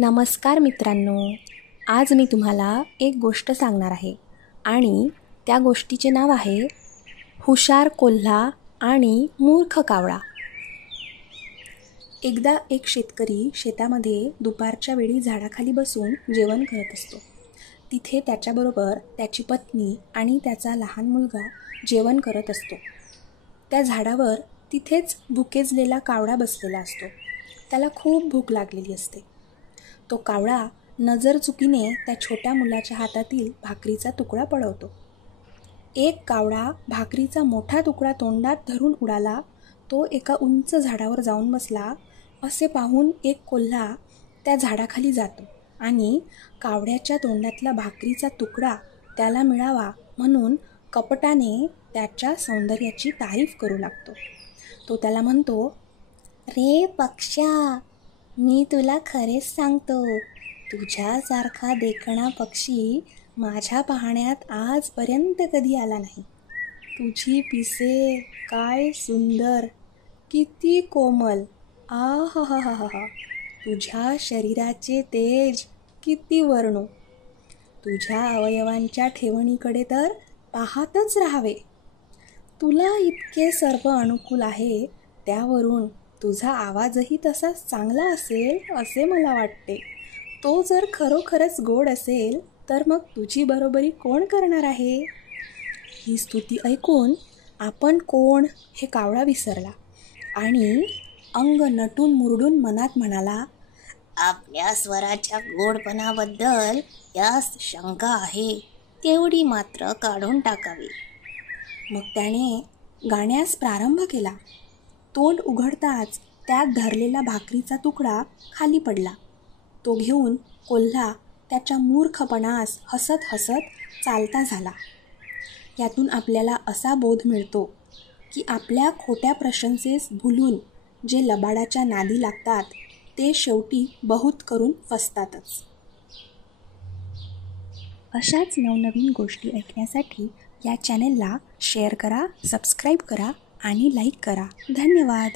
नमस्कार मित्रांनो, आज मी तुम्हाला एक गोष्ट सांगणार आहे आणि त्या गोष्टीचे नाव आहे हुशार कोल्हा आणि मूर्ख कावळा. एकदा एक शेतकरी शेतामध्ये दुपारच्या वेळी झाडाखाली बसून जेवण करत असतो. तिथे त्याच्याबरोबर त्याची पत्नी आणि त्याचा लहान मुलगा जेवण करत असतो. त्या झाडावर तिथेच भुकेजलेला कावळा बसलेला असतो. त्याला खूप भूक लागलेली असते. तो कावळा नजर चुकीने त्या छोट्या मुलाच्या हातातील भाकरीचा तुकडा पळवतो. एक कावळा भाकरीचा मोठा तुकडा तोंडात धरून उडाला. तो एका उंच झाडावर जाऊन बसला. असे पाहून एक कोल्हा त्या झाडाखाली जातो आणि कावळ्याच्या तोंडातला भाकरीचा तुकडा त्याला मिळावा म्हणून कपटाने त्याच्या सौंदर्याची तारीफ करू लागतो. तो त्याला म्हणतो, "रे पक्ष्या, मी तुला खरेच सांगतो, तुझ्यासारखा देखणा पक्षी माझ्या पाहण्यात आजपर्यंत कधी आला नाही. तुझी पिसे काय सुंदर, किती कोमल, आहाहाहा, तुझ्या शरीराचे तेज किती वर्णू. तुझ्या अवयवांच्या ठेवणीकडे तर पाहतच राहावे. तुला इतके सर्व अनुकूल आहे, त्यावरून तुझा आवाजही तसाच चांगला असेल असे मला वाटते. तो जर खरोखरच गोड असेल तर मग तुझी बरोबरी कोण करणार आहे?" ही स्तुती ऐकून आपण कोण हे कावळा विसरला आणि अंग नटून मुरडून मनात म्हणाला, "आपल्या स्वराच्या गोडपणाबद्दल यास शंका आहे, तेवढी मात्र काढून टाकावी." मग त्याने गाण्यास प्रारंभ केला. तोंड उघडताच त्यात धरलेला भाकरीचा तुकडा खाली पडला. तो घेऊन कोल्हा त्याच्या मूर्खपणास हसत हसत चालता झाला. यातून आपल्याला असा बोध मिळतो की आपल्या खोट्या प्रशंसेस भुलून जे लबाडाच्या नादी लागतात ते शेवटी बहुत करून फसतातच. अशाच नवनवीन गोष्टी ऐकण्यासाठी या चॅनेलला शेअर करा, सबस्क्राईब करा आणि लाईक करा. धन्यवाद.